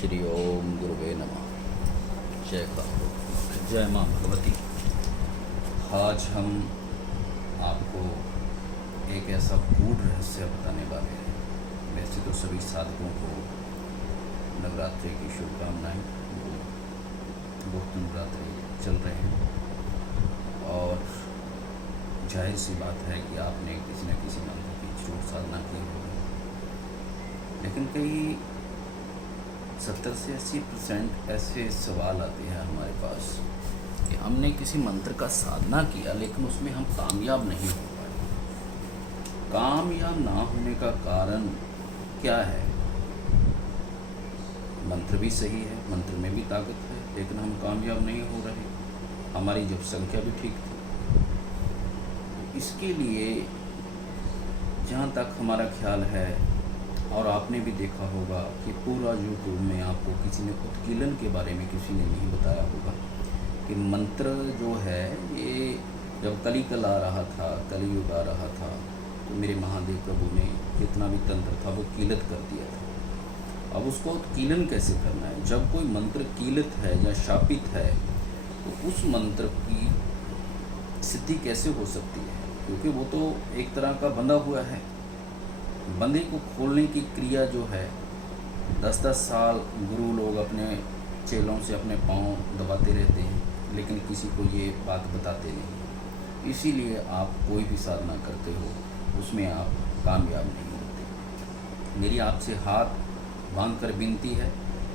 श्री ओम गुरुवे नमः। जय का जय माँ भगवती। आज हम आपको एक ऐसा गूढ़ रहस्य बताने वाले हैं। वैसे तो सभी साधकों को नवरात्रि की शुभकामनाएं। गुप्त नवरात्रि चल रहे हैं और जाहिर सी बात है कि आपने किसी न किसी मंत्र की जरूर साधना की होगी, लेकिन कई 70 से 80% ऐसे सवाल आते हैं हमारे पास कि हमने किसी मंत्र का साधना किया लेकिन उसमें हम कामयाब नहीं हो पाए। कामयाब ना होने का कारण क्या है? मंत्र भी सही है, मंत्र में भी ताकत है, लेकिन हम कामयाब नहीं हो रहे। हमारी जब संख्या भी ठीक थी। इसके लिए जहाँ तक हमारा ख्याल है, और आपने भी देखा होगा कि पूरा यूट्यूब में आपको किसी ने उत्कीलन के बारे में किसी ने नहीं बताया होगा कि मंत्र जो है ये जब कलिकल आ रहा था, कलियुग आ रहा था, तो मेरे महादेव प्रभु ने कितना भी तंत्र था वो कीलत कर दिया था। अब उसको उत्कीलन कैसे करना है? जब कोई मंत्र कीलत है या शापित है तो उस मंत्र की सिद्धि कैसे हो सकती है? क्योंकि वो तो एक तरह का बंधा हुआ है। बंदे को खोलने की क्रिया जो है 10-10 साल गुरु लोग अपने चेलों से अपने पाँव दबाते रहते हैं, लेकिन किसी को ये बात बताते नहीं। इसीलिए आप कोई भी साधना करते हो उसमें आप कामयाब नहीं होते। मेरी आपसे हाथ बांधकर विनती है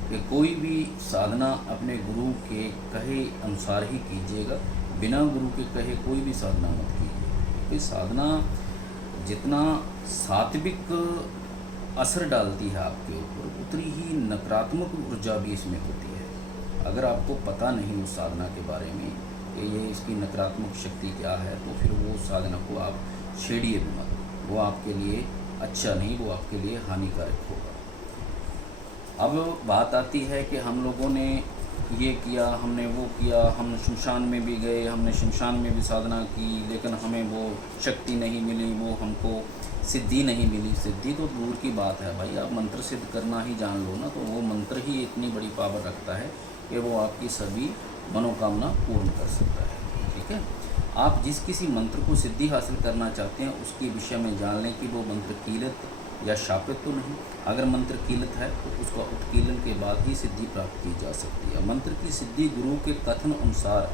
कि कोई भी साधना अपने गुरु के कहे अनुसार ही कीजिएगा, बिना गुरु के कहे कोई भी साधना मत कीजिए। क्योंकि साधना जितना सात्विक असर डालती है आपके ऊपर, उतनी ही नकारात्मक ऊर्जा भी इसमें होती है। अगर आपको पता नहीं उस साधना के बारे में कि ये इसकी नकारात्मक शक्ति क्या है, तो फिर वो साधना को आप छेड़िए भी मत। वो आपके लिए अच्छा नहीं, वो आपके लिए हानिकारक होगा। अब बात आती है कि हम लोगों ने ये किया, हमने वो किया, हम शमशान में भी गए, हमने शमशान में भी साधना की, लेकिन हमें वो शक्ति नहीं मिली, वो हमको सिद्धि नहीं मिली। सिद्धि तो दूर की बात है भाई, आप मंत्र सिद्ध करना ही जान लो ना, तो वो मंत्र ही इतनी बड़ी पावर रखता है कि वो आपकी सभी मनोकामना पूर्ण कर सकता है। ठीक है, आप जिस किसी मंत्र को सिद्धि हासिल करना चाहते हैं उसके विषय में जान लें कि वो मंत्र कीलत या शापित तो नहीं। अगर मंत्र कीलत है तो उसका उत्कीलन के बाद ही सिद्धि प्राप्त की जा सकती है। मंत्र की सिद्धि गुरु के कथन अनुसार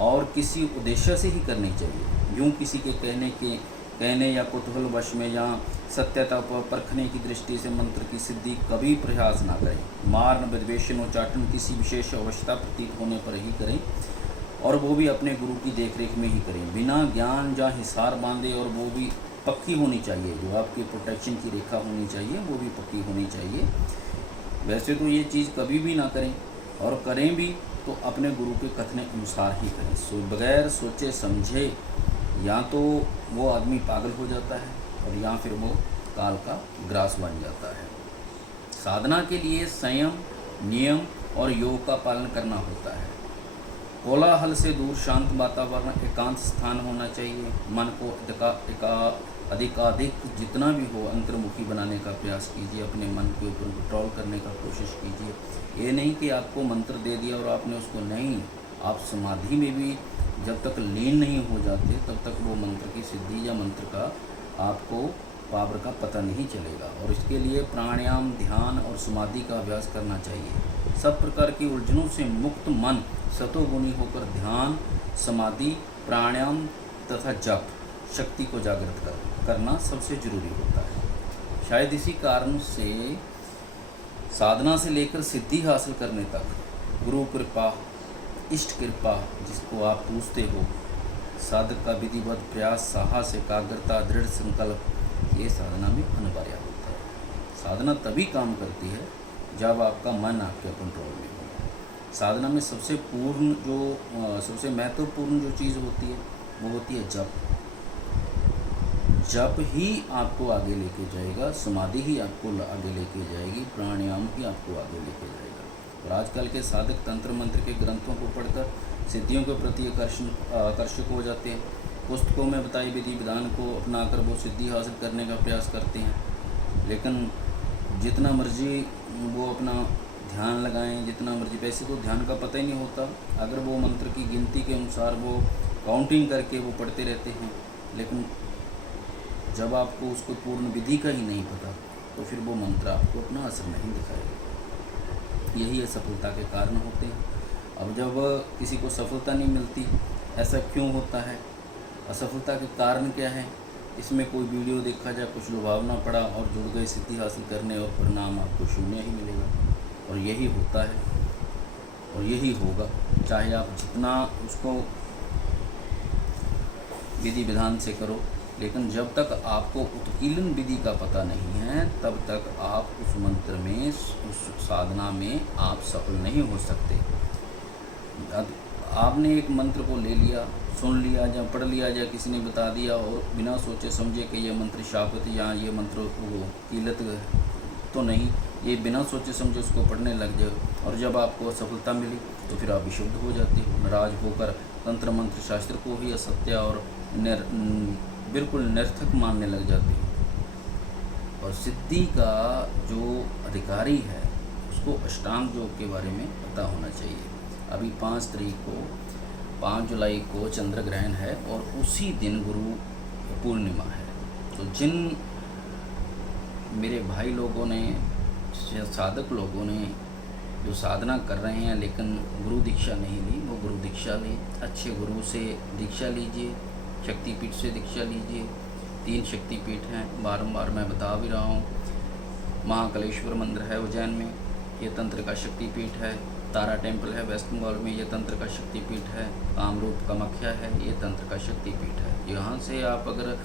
और किसी उद्देश्य से ही करनी चाहिए। यूँ किसी के कहने या कुतूहल वश में या सत्यता पर परखने की दृष्टि से मंत्र की सिद्धि कभी प्रयास ना करें। मारण, विद्वेषण, उच्चाटन किसी विशेष अवस्था प्रतीत होने पर ही करें, और वो भी अपने गुरु की देखरेख में ही करें, बिना ज्ञान या हिसार बांधे। और वो भी पक्की होनी चाहिए, जो आपकी प्रोटेक्शन की रेखा होनी चाहिए वो भी पक्की होनी चाहिए। वैसे तो ये चीज़ कभी भी ना करें, और करें भी तो अपने गुरु के कथन अनुसार ही करें। बगैर सोचे समझे या तो वो आदमी पागल हो जाता है और या फिर वो काल का ग्रास बन जाता है। साधना के लिए संयम, नियम और योग का पालन करना होता है। कोलाहल से दूर शांत वातावरण, एकांत स्थान होना चाहिए। मन को अधिकाधिक जितना भी हो अंतर्मुखी बनाने का प्रयास कीजिए। अपने मन के ऊपर कंट्रोल करने का कोशिश कीजिए। ये नहीं कि आपको मंत्र दे दिया और आपने उसको नहीं, आप समाधि में भी जब तक लीन नहीं हो जाते तब तक वो मंत्र की सिद्धि या मंत्र का आपको पावर का पता नहीं चलेगा। और इसके लिए प्राणायाम, ध्यान और समाधि का अभ्यास करना चाहिए। सब प्रकार की उलझनों से मुक्त मन सतोगुणी होकर ध्यान, समाधि, प्राणायाम तथा जप शक्ति को जागृत करना सबसे जरूरी होता है। शायद इसी कारण से साधना से लेकर सिद्धि हासिल करने तक गुरु कृपा, इष्ट कृपा जिसको आप पूछते हो, साधक का विधिवत प्रयास, साहस, एकाग्रता, दृढ़ संकल्प, ये साधना में अनिवार्य होता है। साधना तभी काम करती है जब आपका मन आपके कंट्रोल में हो। साधना में सबसे महत्वपूर्ण जो चीज़ होती है वो होती है जप। जप ही आपको आगे लेके जाएगा, समाधि ही आपको आगे लेके जाएगी, प्राणायाम ही आपको आगे लेके जाएगा। और आजकल के साधक तंत्र मंत्र के ग्रंथों को पढ़कर सिद्धियों के प्रति आकर्षक हो जाते हैं। पुस्तकों में बताई विधि विधान को अपनाकर वो सिद्धि हासिल करने का प्रयास करते हैं, लेकिन जितना मर्जी वो अपना ध्यान लगाएं जितना मर्जी, वैसे तो ध्यान का पता ही नहीं होता। अगर वो मंत्र की गिनती के अनुसार वो काउंटिंग करके वो पढ़ते रहते हैं, लेकिन जब आपको उसको पूर्ण विधि का ही नहीं पता तो फिर वो मंत्र आपको अपना असर नहीं दिखाएगा। यही असफलता के कारण होते हैं। अब जब किसी को सफलता नहीं मिलती, ऐसा क्यों होता है, असफलता के कारण क्या है, इसमें कोई वीडियो देखा जाए, कुछ लुभावना पड़ा और जुड़ गए सिद्धि हासिल करने, और परिणाम आपको शून्य ही मिलेगा। और यही होता है और यही होगा, चाहे आप जितना उसको विधि विधान से करो, लेकिन जब तक आपको उत्कीलन विधि का पता नहीं है तब तक आप उस मंत्र में, उस साधना में आप सफल नहीं हो सकते। आपने एक मंत्र को ले लिया, सुन लिया या पढ़ लिया या किसी ने बता दिया और बिना सोचे समझे कि ये मंत्र शापित या ये मंत्र कीलत तो नहीं, ये बिना सोचे समझे उसको पढ़ने लग जाओ, और जब आपको सफलता मिली तो फिर आप विशुद्ध हो जाते हो, नाराज होकर तंत्र मंत्र शास्त्र को ही असत्य और बिल्कुल निरर्थक मानने लग जाते हो। और सिद्धि का जो अधिकारी है उसको अष्टांग योग के बारे में पता होना चाहिए। अभी 5 जुलाई को चंद्र ग्रहण है और उसी दिन गुरु पूर्णिमा है। तो जिन मेरे भाई लोगों ने, साधक लोगों ने जो साधना कर रहे हैं लेकिन गुरु दीक्षा नहीं ली, वो गुरु दीक्षा लें। अच्छे गुरु से दीक्षा लीजिए, शक्तिपीठ से दीक्षा लीजिए। 3 शक्तिपीठ हैं, बारंबार मैं बता भी रहा हूँ। महाकालेश्वर मंदिर है उज्जैन में, ये तंत्र का शक्तिपीठ है। तारा टेम्पल है वेस्ट बंगाल में, ये तंत्र का शक्तिपीठ है। कामरूप कामाख्या है, ये तंत्र का शक्तिपीठ है। यहाँ से आप अगर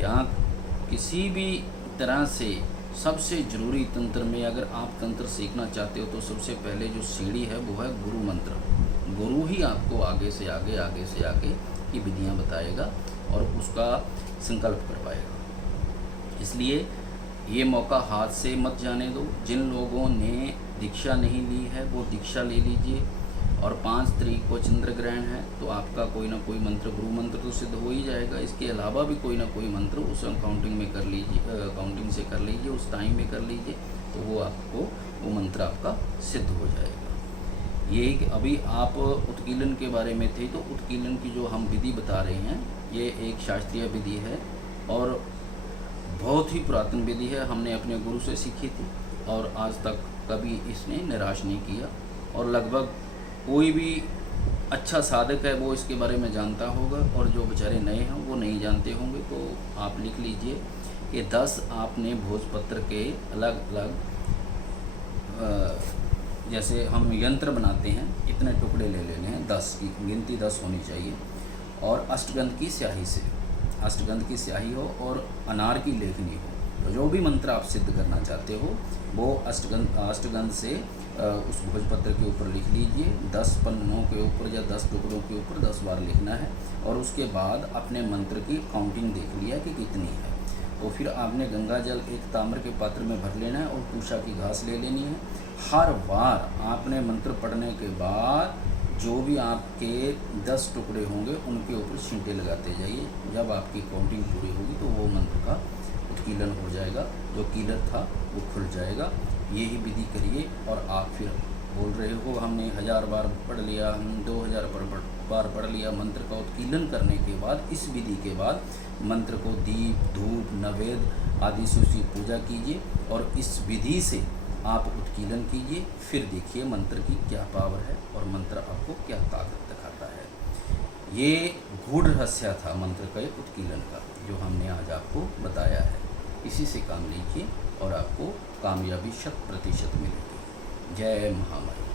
यहाँ किसी भी तरह से, सबसे ज़रूरी तंत्र में अगर आप तंत्र सीखना चाहते हो तो सबसे पहले जो सीढ़ी है वो है गुरु मंत्र। गुरु ही आपको आगे से आगे की विधियाँ बताएगा और उसका संकल्प करवाएगा। इसलिए ये मौका हाथ से मत जाने दो। जिन लोगों ने दीक्षा नहीं ली है वो दीक्षा ले लीजिए। और 5 तारीख को चंद्र ग्रहण है तो आपका कोई ना कोई मंत्र, गुरु मंत्र तो सिद्ध हो ही जाएगा। इसके अलावा भी कोई ना कोई मंत्र उस काउंटिंग में कर लीजिए, काउंटिंग से कर लीजिए, उस टाइम में कर लीजिए, तो वो मंत्र आपका सिद्ध हो जाएगा। ये कि अभी आप उत्कीलन के बारे में थे, तो उत्कीलन की जो हम विधि बता रहे हैं ये एक शास्त्रीय विधि है और बहुत ही पुरातन विधि है। हमने अपने गुरु से सीखी थी और आज तक कभी इसने निराश नहीं किया। और लगभग कोई भी अच्छा साधक है वो इसके बारे में जानता होगा, और जो बेचारे नए हैं वो नहीं जानते होंगे। तो आप लिख लीजिए कि 10 आपने भोजपत्र के अलग अलग, जैसे हम यंत्र बनाते हैं, इतने टुकड़े ले लेने हैं, 10 की गिनती 10 होनी चाहिए। और अष्टगंध की स्याही से, अष्टगंध की स्याही हो और अनार की लेखनी हो। तो जो भी मंत्र आप सिद्ध करना चाहते हो वो अष्टगंध से उस भोजपत्र के ऊपर लिख लीजिए। 10 पन्नों के ऊपर या 10 टुकड़ों के ऊपर 10 बार लिखना है। और उसके बाद अपने मंत्र की काउंटिंग देख लिया कि कितनी है। तो फिर आपने गंगा जल एक ताम्र के पात्र में भर लेना है और पूषा की घास ले लेनी है। हर बार आपने मंत्र पढ़ने के बाद जो भी आपके 10 टुकड़े होंगे उनके ऊपर छींटे लगाते जाइए। जब आपकी काउंटिंग पूरी होगी तो वो मंत्र का उत्कीलन हो जाएगा, जो कीलत था वो खुल जाएगा। यही विधि करिए और आप फिर बोल रहे हो हमने 1000 बार पढ़ लिया, हम 2000 बार पढ़ लिया। मंत्र का उत्कीलन करने के बाद, इस विधि के बाद मंत्र को दीप धूप नैवेद्य आदि से उसकी पूजा कीजिए और इस विधि से आप उत्कीलन कीजिए। फिर देखिए मंत्र की क्या पावर है और मंत्र आपको क्या ताकत दिखाता है। ये गूढ़ रहस्य था मंत्र के उत्कीलन का, जो हमने आज आपको बताया है। इसी से काम लीजिए और आपको कामयाबी 100% मिलेगी। जय महामाई।